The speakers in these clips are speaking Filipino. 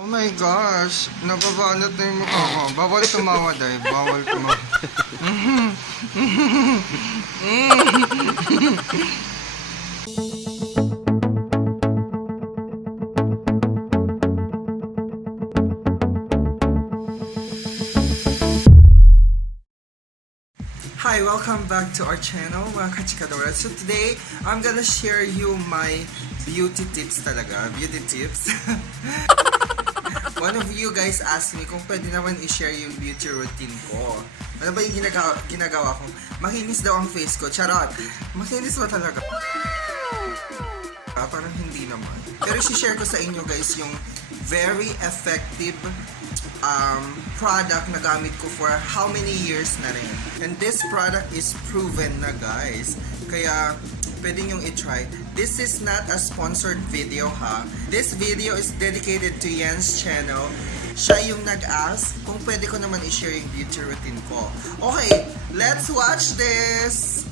Oh my gosh, nababanat na yung mukha ko. Bawal tumawa, Day. Bawal tumawa. Hi, welcome back to our channel, mga kachikadora. So today, I'm gonna share you my beauty tips talaga. Beauty tips. One of you guys asked me kung pwede naman i-share yung beauty routine ko. Ano ba yung ginagawa ko? Makinis daw ang face ko. Charot! Makinis ba talaga? Parang hindi naman. Pero i-share ko sa inyo guys yung very effective product na gamit ko for how many years na rin. And this product is proven na guys. Kaya pwede nyong i-try. This is not a sponsored video ha. This video is dedicated to Yen's channel. Siya yung nag-ask kung pwede ko naman i-share yung beauty routine ko. Okay, let's watch this!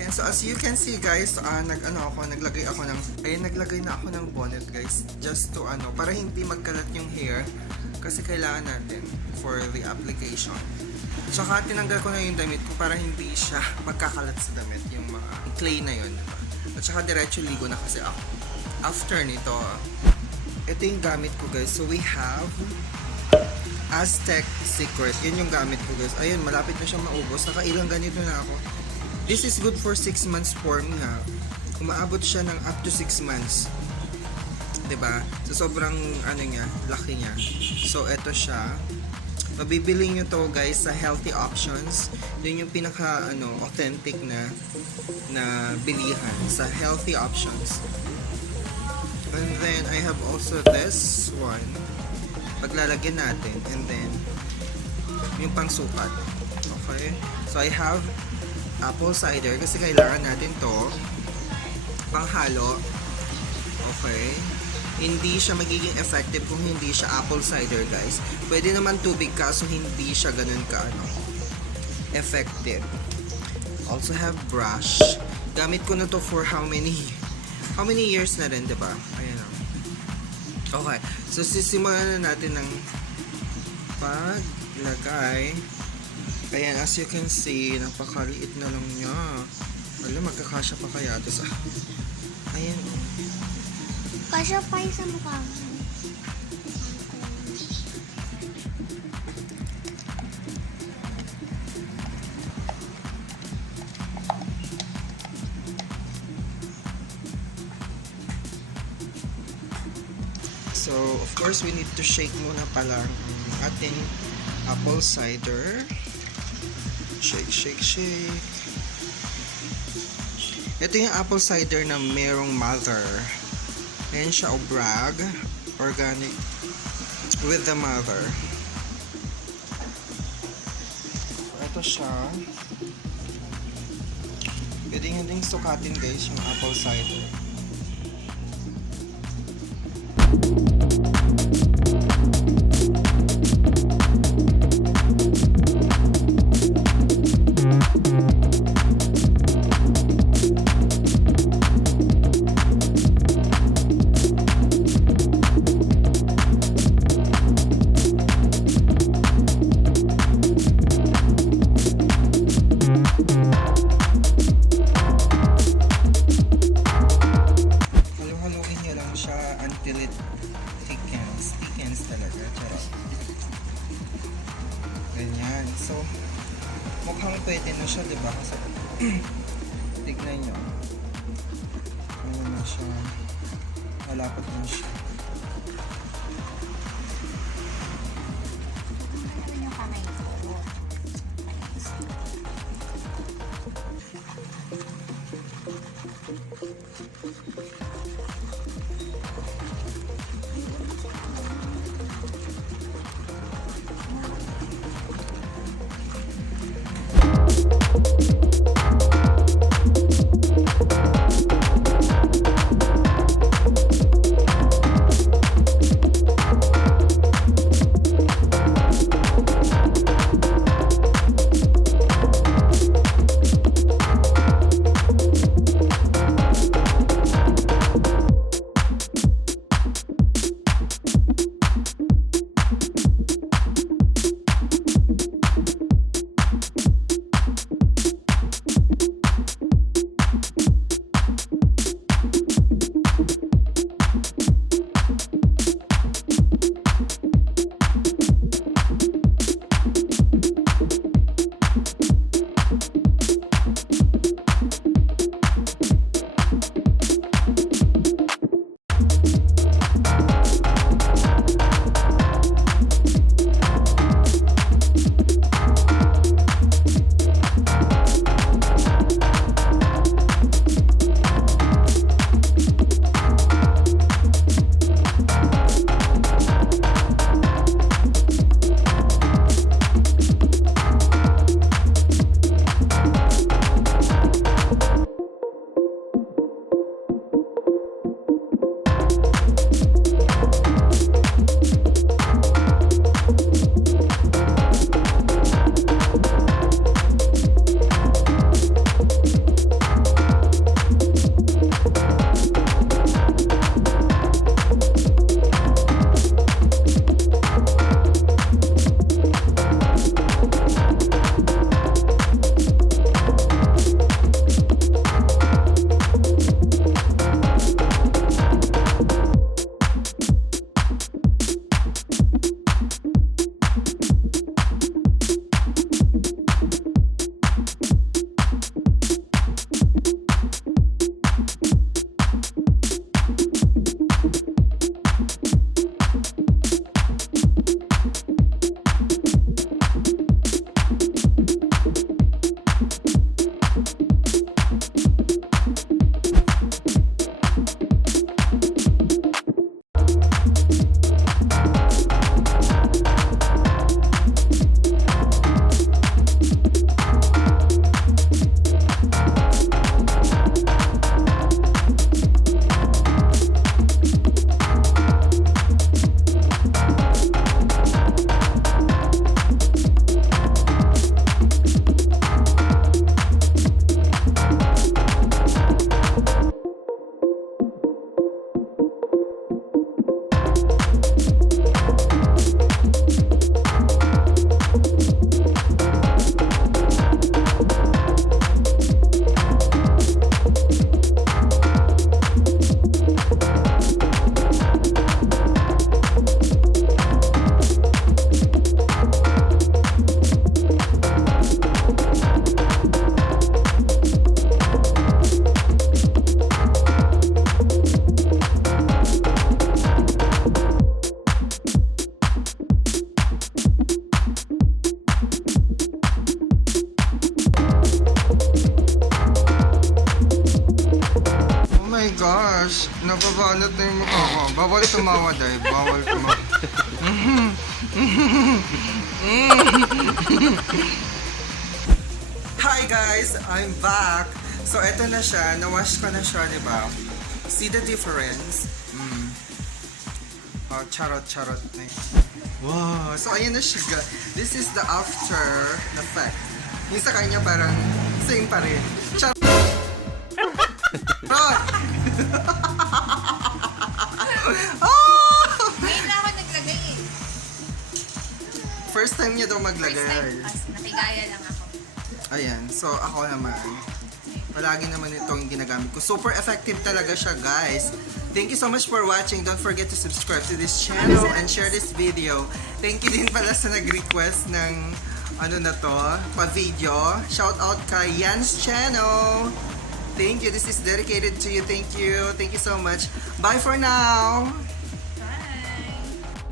And so as you can see guys, naglagay na ako ng bonnet guys. Just to para hindi magkalat yung hair. Kasi kailangan natin for the application. Tsaka tinanggal ko na yung damit ko para hindi siya magkakalat sa damit, yung mga clay na yun, diba? At saka diretso ligo na kasi ako. After nito, ito yung gamit ko guys. So we have Aztec Secret. Yun yung gamit ko guys. Ayun, malapit na siyang maubos. Nakailang ganito na ako. This is good for 6 months for me ha. Umaabot siya ng up to 6 months. Diba? So sobrang laki niya. So ito siya. Mabibili nyo to guys sa Healthy Options. Yun yung pinaka authentic na bilihan sa Healthy Options. And then I have also this one. Paglalagyan natin. And then yung pangsukat. Okay? So I have apple cider kasi kailangan natin to panghalo. Okay? Hindi siya magiging effective kung hindi siya apple cider guys. Pwede naman tubig kaso hindi siya ganun effective. Also have brush. Gamit ko na to for how many years na rin, diba? Ayan o. Okay. So sisimulan na natin ng paglagay. Ayan, as you can see, napakaliit na lang niya. Alam, magkakasya pa kaya ito sa... Ayan o. Kasya pa yung sa mukha mo. So, of course, we need to shake muna pala ang ating apple cider. Shake, shake, shake. Ito yung apple cider na merong mother. Ayan siya, brag. Organic with the mother. So, ito siya. Pwede hindi sukatin guys yung apple cider. Until it thickens talaga. Charot. Ganyan. So, mukhang pwede na siya, diba? Kasi, tignan nyo. Ano na siya. Malapot na siya. Nababanat na yung mukha ko. Bawal tumawa, Day. Bawal tumawa. Hi guys! I'm back! So, eto na siya. Na-wash ko na siya, di ba? See the difference? Oh, charot. Wow! So, ayan na siya. This is the after effect. Yung sa kanya parang same pa rin. Charot! Ngayon na ako naglagay eh. First time niya daw First maglagay. time pas, nakigaya lang ako. Ayan, so ako naman, palagi naman itong ginagamit ko. Super effective talaga siya, guys. Thank you so much for watching. Don't forget to subscribe to this channel and share this video. Thank you din pala sa nag-request ng ano na to, pa-video. Shout out kay Yan's channel. Thank you. This is dedicated to you. Thank you. Thank you so much. Bye for now.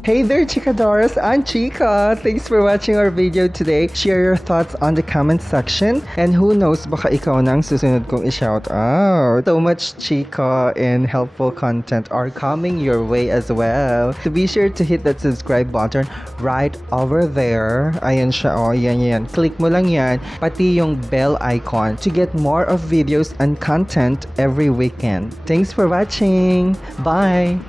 Hey there, Chikadors! I'm Chika! Thanks for watching our video today. Share your thoughts on the comment section. And who knows, baka ikaw na ang susunod kong i-shout out. So much Chika and helpful content are coming your way as well. So be sure to hit that subscribe button right over there. Ayan siya, oh, yan. Click mo lang yan. Pati yung bell icon to get more of videos and content every weekend. Thanks for watching! Bye!